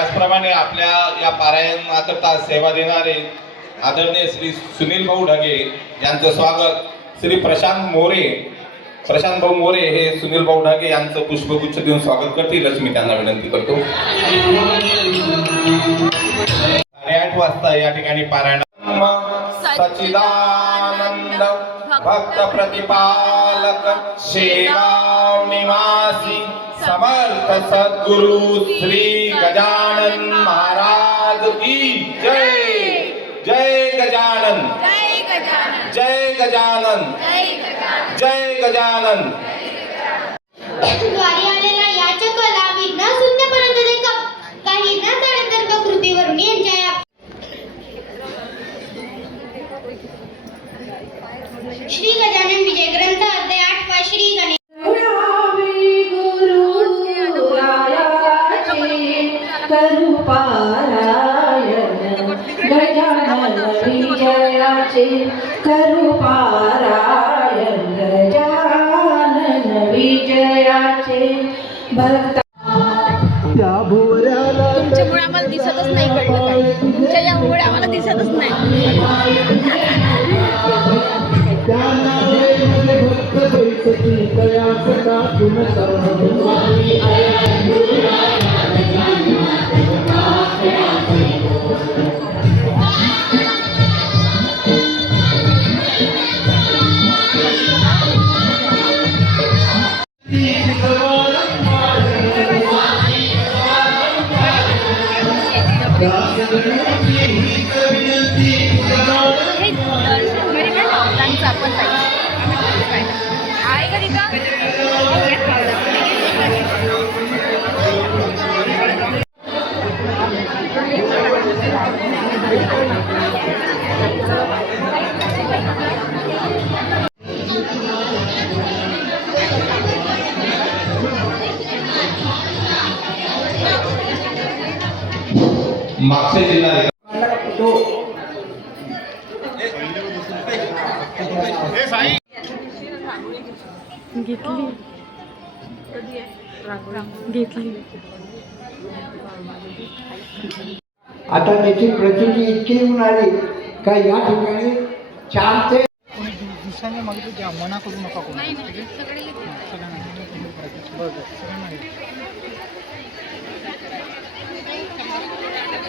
त्याचप्रमाणे आपल्या या पारायणाकरता सेवा देणारे आदरणीय श्री सुनील भाऊ ढगे यांचं स्वागत. श्री प्रशांत मोरे प्रशांत भाऊ मोरे हे सुनील भाऊ ढगे यांचं पुष्पगुच्छ देऊन स्वागत करतील मी त्यांना विनंती करतो. साडेआठ वाजता या ठिकाणी पारायण. सचिदानंद भक्त प्रतिपालक शेगाव निवासी समर्थ सद्गुरु श्री गजानन महाराज की जय। जय गजानन। जय गजानन। जय गजानन। जय गजानन। जय गजानन। द्वारे आलेला शून्यपर्यंत काही न कृतीवरून यांच्या या श्री विजयाचे करू पारायण गजानन विजयाचे भक्त तुमच्यामुळे आम्हाला दिसतच नाही कळलं काय. तुमच्या यामुळे आम्हाला दिसतच नाही. हे दर्शन घरी काय आपण आहे का मागचे जिल्हा आता त्याची प्रचिती इतकी येऊन आली का या ठिकाणी चार ते दुसऱ्यांना मागितलं द्या मना करू नका कोण ठीक आहे सगळ्यांना बरं बरं सगळ्यांना घे. ते नाही मी काय म्हणतो जी लोकं ठेवा त्यांच्या हातात नाही. खाली खाली तुम्ही काय करा?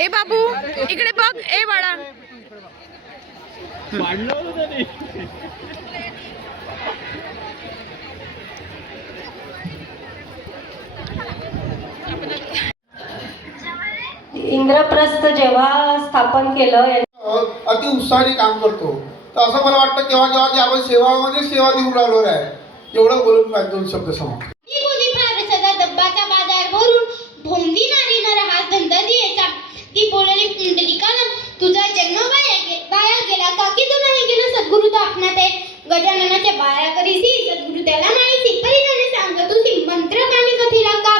ए बाबू इकडे बघ ए बाळा. इंद्रप्रस्थ जेव्हा स्थापन केलं अति उत्साहाने काम करतो. तर असं मला वाटतं केव्हा केव्हा की आपण सेवामध्ये सेवा देऊन राहिलो आहे एवढं बोलून माझे दोन शब्द समाप्त. भरून हा धंदा ती तुझा जन्म की गजाननाच्या बाया करीसी सद्गुरु त्याला नाहीसी परिणाने सांग तुझी मंत्र कामी कथीला का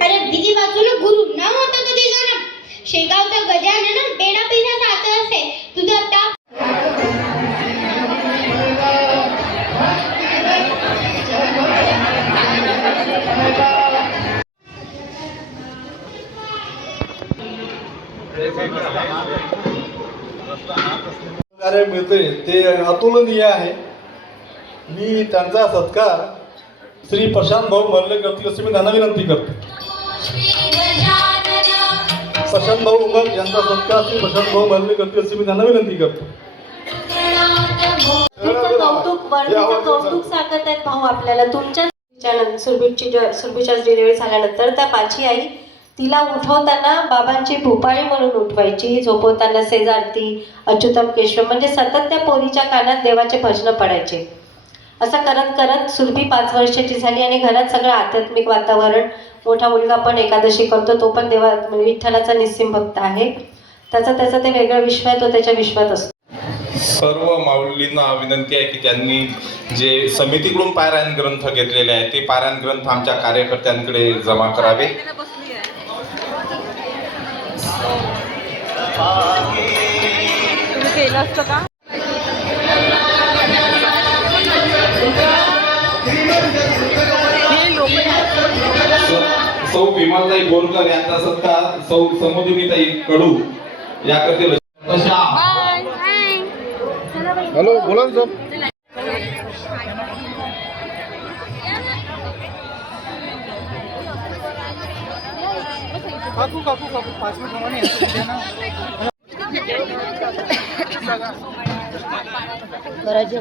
अरे दिदी वाचून गुरु न होता कधी जाणं शेगावचा गजानन कार्य मिळते ते अतुलनीय आहे मी त्यांचा सत्कार श्री प्रशांत भाऊ मरले करतील असे मी त्यांना विनंती करतो प्रशांत भाऊ उमर यांचा सत्कार श्री प्रशांत भाऊ मरले करतील असे मी त्यांना विनंती करतो कौतुक सांगत आहेत भाऊ आपल्याला तुमच्या ज- सुरभीच्या डिलिव्हरी झाल्यानंतर त्या पाची आई तिला उठवताना बाबांची भोपाळी म्हणून उठवायची झोपवताना सेजारती अच्युतम केशव म्हणजे सतत त्या पोरीच्या कानात देवाचे भजनं पडायचे. असं करत करत सुरभी पाच वर्षाची झाली आणि घरात सगळं आध्यात्मिक वातावरण मोठा मुलगा पण एकादशी करतो तो पण देवा म्हणजे विठ्ठलाचा निस्सिम भक्त आहे. त्याचा त्याचा ते वेगळं विश्व आहे तो त्याच्या विश्वात असतो. सर्व माऊलींना विनंती आहे की त्यांनी जे समितीकडून पारायण ग्रंथ घेतलेले आहे ते पारायण ग्रंथ आमच्या कार्यकर्त्यांकडे जमा करावे. केलं असतं का? सौ विमलताई बोरकर यांचा सत्कार सौ समुद्रीताई कडू याकडे हॅलो बोला ना सर. काकू काकू काकू पाच मिनिट करायचे